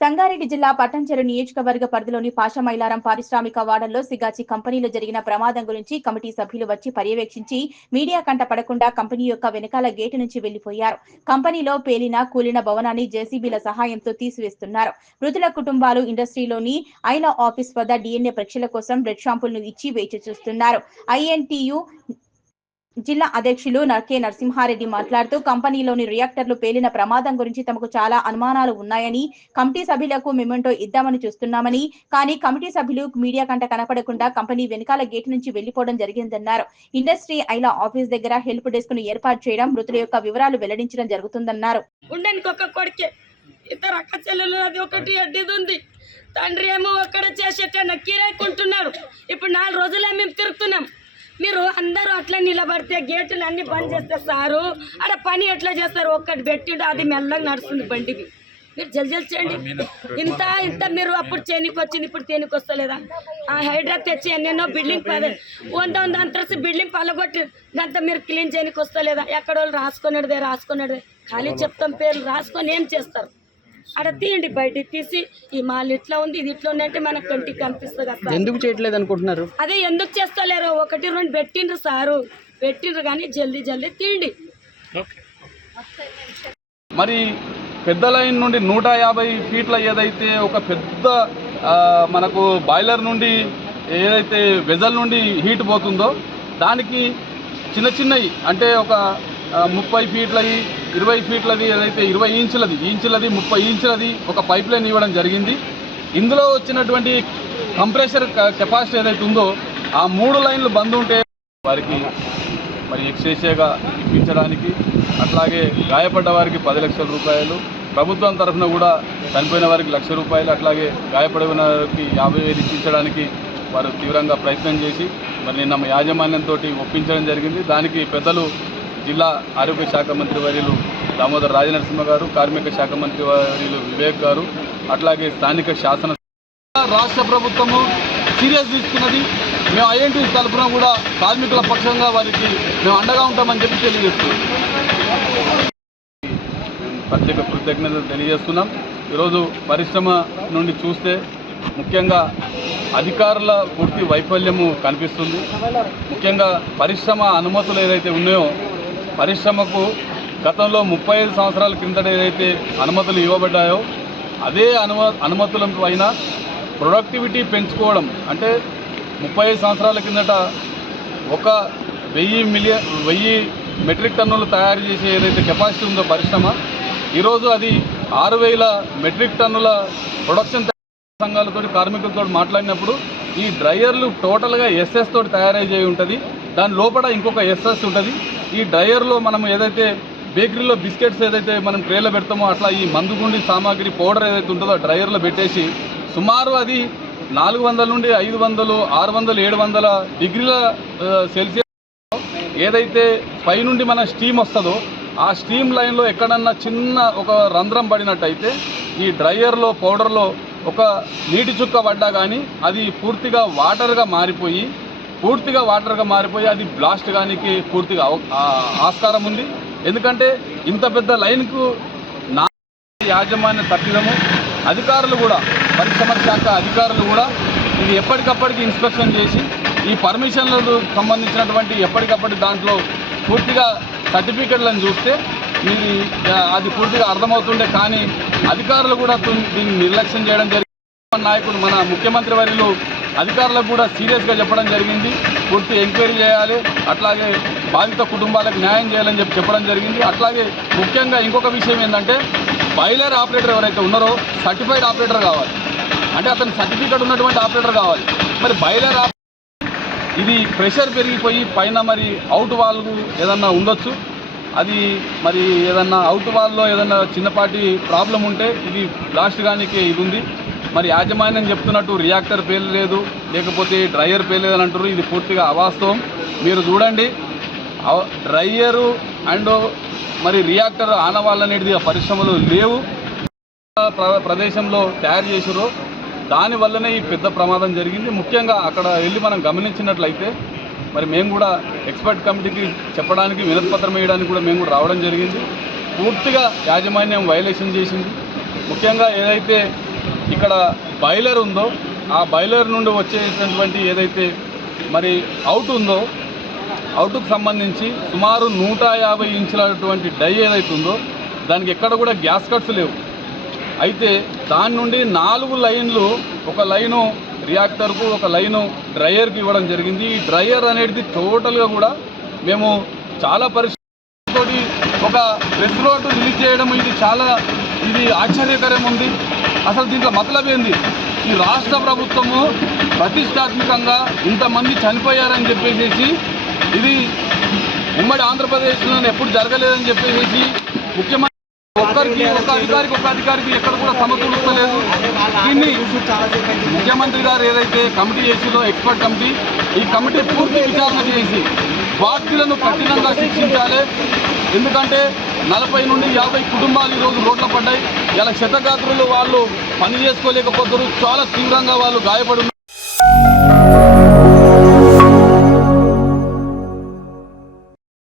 సంగారెడ్డి జిల్లా పట్టంచెరు నియోజకవర్గ పరిధిలోని పాషమైలారం పారిశ్రామిక వాడల్లో సిగాచి కంపెనీలో జరిగిన ప్రమాదం గురించి కమిటీ సభ్యులు వచ్చి పర్యవేక్షించి మీడియా కంట పడకుండా కంపెనీ యొక్క వెనకాల గేటు నుంచి వెళ్ళిపోయారు కంపెనీలో పేలిన కూలిన భవనాన్ని జేసీబీల సహాయంతో తీసివేస్తున్నారు. మృతుల కుటుంబాలు ఇండస్ట్రీలోని ఐలా ఆఫీస్ వద్ద డిఎన్ఏ పరీక్షల కోసం బ్లడ్ షాంపుల్ను ఇచ్చి వేచి చూస్తున్నారు. ఐఎన్టీయు జిల్లా అధ్యక్షులు కె నరసింహారెడ్డి మాట్లాడుతూ కంపెనీలోని రియాక్టర్లు పేలిన ప్రమాదం గురించి తమకు చాలా అనుమానాలు ఉన్నాయని కమిటీ సభ్యులకు మెమెంటో ఇద్దామని చూస్తున్నామని కానీ కమిటీ సభ్యులు మీడియా కంట కనపడకుండా కంపెనీ వెనకాల గేట్ నుంచి వెళ్ళిపోవడం జరిగిందన్నారు. ఇండస్ట్రీ ఐలా ఆఫీస్ దగ్గర హెల్ప్ డెస్క్ను ఏర్పాటు చేయడం మృతుల యొక్క వివరాలు వెల్లడించడం జరుగుతుందన్నారు. ఇద్దరు అక్క చెల్లెలు అది ఒకటి ఉంది. తండ్రి ఏమో అక్కడ చేసేట కిరాయికుంటున్నాడు ఇప్పుడు నాలుగు రోజులే మేము తిరుగుతున్నాం. మీరు అందరూ అట్లా నిలబడితే గేట్లు అన్ని బంద్ చేస్తే సారు. ఆడ పని ఎట్లా చేస్తారు? ఒక్కటి పెట్టిండు అది మెల్లగా నడుస్తుంది బండికి. మీరు జల్ జల్ చేయండి. ఇంత ఇంత మీరు అప్పుడు చేనికి వచ్చింది ఇప్పుడు వస్తలేదా? ఆ హైడ్రా తెచ్చి ఎన్నెన్నో బిల్డింగ్ పదే వంద వంద అంతరసి బిల్డింగ్ పలగొట్టి అంత మీరు క్లీన్ చేయనికి వస్తలేదా? ఎక్కడ వాళ్ళు రాసుకునేదే రాసుకునేదే ఖాళీ చెప్తాం పేర్లు రాసుకొని ఏం చేస్తారు? అక్కడ తీయండి బయటికి తీసి ఈ మాల్ ఇట్లా ఉంది ఇది ఇట్లా ఉంది అంటే మనకు కంటికి కనిపిస్తుంది ఎందుకు చేయట్లేదు అనుకుంటున్నారు? అదే ఎందుకు చేస్తలేరు? ఒకటి రెండు పెట్టిండ్రు సారు. పెట్టిండ్రు కానీ జల్దీ జల్దీ తీయండి. మరి పెద్ద లైన్ నుండి నూట యాభై ఫీట్ల ఏదైతే ఒక పెద్ద మనకు బాయిలర్ నుండి ఏదైతే వెజల్ నుండి హీట్ పోతుందో దానికి చిన్న చిన్నవి అంటే ఒక ముప్పై ఫీట్లది ఇరవై ఫీట్లది ఏదైతే ఇరవై ఇంచులది ఇంచులది ముప్పై ఇంచులది ఒక పైప్ లైన్ ఇవ్వడం జరిగింది. ఇందులో వచ్చినటువంటి కంప్రెషర్ కెపాసిటీ ఏదైతే ఉందో ఆ మూడు లైన్లు బంద్ ఉంటే వారికి మరి ఎక్సేషియాగా ఇప్పించడానికి అట్లాగే గాయపడ్డ వారికి పది లక్షల రూపాయలు ప్రభుత్వం తరఫున కూడా చనిపోయిన వారికి లక్ష రూపాయలు అట్లాగే గాయపడిన వారికి యాభై వేలు ఇప్పించడానికి వారు తీవ్రంగా ప్రయత్నం చేసి మరి నిన్న మా యాజమాన్యంతో ఒప్పించడం జరిగింది. దానికి పెద్దలు జిల్లా ఆరోగ్య శాఖ మంత్రి వర్యులు దామోదర్ రాజనరసింహ గారు కార్మిక శాఖ మంత్రి వర్యులు వివేక్ గారు అట్లాగే స్థానిక శాసన రాష్ట్ర ప్రభుత్వము సీరియస్ తీసుకున్నది. మేము ఐఎన్టీ తరఫున కూడా కార్మికుల పక్షంగా వారికి మేము అండగా ఉంటామని చెప్పి తెలియజేస్తున్నాం. ప్రత్యేక కృతజ్ఞతలు తెలియజేస్తున్నాం. ఈరోజు పరిశ్రమ నుండి చూస్తే ముఖ్యంగా అధికారుల పూర్తి వైఫల్యము కనిపిస్తుంది. ముఖ్యంగా పరిశ్రమ అనుమతులు ఏదైతే ఉన్నాయో పరిశ్రమకు గతంలో ముప్పై ఐదు సంవత్సరాల కిందట ఏదైతే అనుమతులు ఇవ్వబడ్డాయో అదే అనుమ అనుమతుల పైన ప్రొడక్టివిటీ పెంచుకోవడం అంటే ముప్పై ఐదు సంవత్సరాల కిందట ఒక వెయ్యి మిలియన్ వెయ్యి మెట్రిక్ టన్నులు తయారు చేసే ఏదైతే కెపాసిటీ ఉందో పరిశ్రమ ఈరోజు అది ఆరు వేల మెట్రిక్ టన్నుల ప్రొడక్షన్ సంఘాలతో కార్మికులతో మాట్లాడినప్పుడు ఈ డ్రైయర్లు టోటల్గా ఎస్ఎస్ తోటి తయారై ఉంటుంది. దాని లోపల ఇంకొక ఎస్ఎస్ ఉంటుంది. ఈ డ్రయర్లో మనం ఏదైతే బేకరీలో బిస్కెట్స్ ఏదైతే మనం ట్రేలో పెడతామో అట్లా ఈ మందుగుండి సామాగ్రి పౌడర్ ఏదైతే ఉంటుందో ఆ పెట్టేసి సుమారు అది నాలుగు వందల నుండి ఐదు వందలు ఆరు వందలు ఏడు వందల డిగ్రీల సెల్సియస్ ఏదైతే పైనుండి మన స్టీమ్ వస్తుందో ఆ స్టీమ్ లైన్లో ఎక్కడన్నా చిన్న ఒక రంధ్రం పడినట్టయితే ఈ డ్రైయర్లో పౌడర్లో ఒక నీటి చుక్క పడ్డా కానీ అది పూర్తిగా వాటర్గా మారిపోయి పూర్తిగా వాటర్గా మారిపోయి అది బ్లాస్ట్ కానికి పూర్తిగా ఆస్కారం ఉంది. ఎందుకంటే ఇంత పెద్ద లైన్కు నా యాజమాన్య తప్పిదము. అధికారులు కూడా పరిశ్రమ శాఖ అధికారులు కూడా ఇది ఎప్పటికప్పటికి ఇన్స్పెక్షన్ చేసి ఈ పర్మిషన్లకు సంబంధించినటువంటి ఎప్పటికప్పటి దాంట్లో పూర్తిగా సర్టిఫికెట్లను చూస్తే ఇది అది పూర్తిగా అర్థమవుతుండే. కానీ అధికారులు కూడా దీన్ని నిర్లక్ష్యం చేయడం జరిగింది. నాయకుడు మన ముఖ్యమంత్రి వర్యులు అధికారులకు కూడా సీరియస్గా చెప్పడం జరిగింది. పూర్తి ఎంక్వైరీ చేయాలి. అట్లాగే బాధిత కుటుంబాలకు న్యాయం చేయాలని చెప్పి చెప్పడం జరిగింది. అట్లాగే ముఖ్యంగా ఇంకొక విషయం ఏంటంటే బాయిలర్ ఆపరేటర్ ఎవరైతే ఉన్నారో సర్టిఫైడ్ ఆపరేటర్ కావాలి. అంటే అతని సర్టిఫికేట్ ఉన్నటువంటి ఆపరేటర్ కావాలి. మరి బాయిలర్ ఇది ప్రెషర్ పెరిగిపోయి పైన మరి అవుట్ వాల్వ్ ఏదన్నా ఉండొచ్చు. అది మరి ఏదన్నా అవుట్ వాల్లో ఏదన్నా చిన్నపాటి ప్రాబ్లం ఉంటే ఇది బ్లాస్ట్ ఇది ఉంది. మరి యాజమాన్యం చెప్తున్నట్టు రియాక్టర్ పేలలేదు లేకపోతే డ్రైయర్ పేలలేదని అంటారు ఇది పూర్తిగా అవాస్తవం. మీరు చూడండి. అవ- డ్రైయరు అండ్ మరి రియాక్టర్ ఆనవాళ్ళు అనేది ఆ పరిశ్రమలు లేవు. ప్ర- ప్రదేశంలో తయారు చేసారు దానివల్లనే ఈ పెద్ద ప్రమాదం జరిగింది. ముఖ్యంగా అక్కడ వెళ్ళి మనం గమనించినట్లయితే మరి మేము కూడా ఎక్స్పర్ట్ కమిటీకి చెప్పడానికి వినతిపత్రం వేయడానికి కూడా మేము కూడా రావడం జరిగింది. పూర్తిగా యాజమాన్యం వైలేషన్ చేసింది. ముఖ్యంగా ఏదైతే ఇక్కడ బాయిలర్ ఉందో ఆ బాయిలర్ నుండి వచ్చేటటువంటి ఏదైతే మరి అవుట్ ఉందో అవుట్కు సంబంధించి సుమారు నూట యాభై ఇంచులటువంటి డై ఏదైతే ఉందో దానికి ఎక్కడ కూడా గ్యాస్ కట్స్ లేవు. అయితే దాని నుండి నాలుగు లైన్లు ఒక లైను రియాక్టర్కు ఒక లైను డ్రయర్కి ఇవ్వడం జరిగింది. ఈ డ్రయర్ అనేది టోటల్గా కూడా మేము చాలా పరిస్థితి ఒక ప్రెస్ రోడ్డు రిలీజ్ చేయడం ఇది చాలా ఇది ఆశ్చర్యకరం ఉంది. అసలు దీంట్లో మతలబ్ ఏంది? ఈ రాష్ట్ర ప్రభుత్వము ప్రతిష్టాత్మకంగా ఇంతమంది చనిపోయారని చెప్పేసి ఇది ఉమ్మడి ఆంధ్రప్రదేశ్లో ఎప్పుడు జరగలేదని చెప్పేసి ముఖ్యమంత్రి ఒక్కరికి ఒక అధికారికి ఒక అధికారికి ఎక్కడ కూడా సమకూర్చలేదు దీన్ని ముఖ్యమంత్రి గారు ఏదైతే కమిటీ చేసిందో ఎక్స్పర్ట్ కమిటీ ఈ కమిటీ పూర్తి విచారణ చేసి బాధ్యులను కఠినంగా శిక్షించాలి. ఎందుకంటే నలభై నుండి యాభై కుటుంబాలు ఈరోజు రోడ్ల పడ్డాయి. ఇలా క్షతగాత్రులు వాళ్ళు పని చేసుకోలేకపోతున్నారు. చాలా తీవ్రంగా వాళ్ళు గాయపడి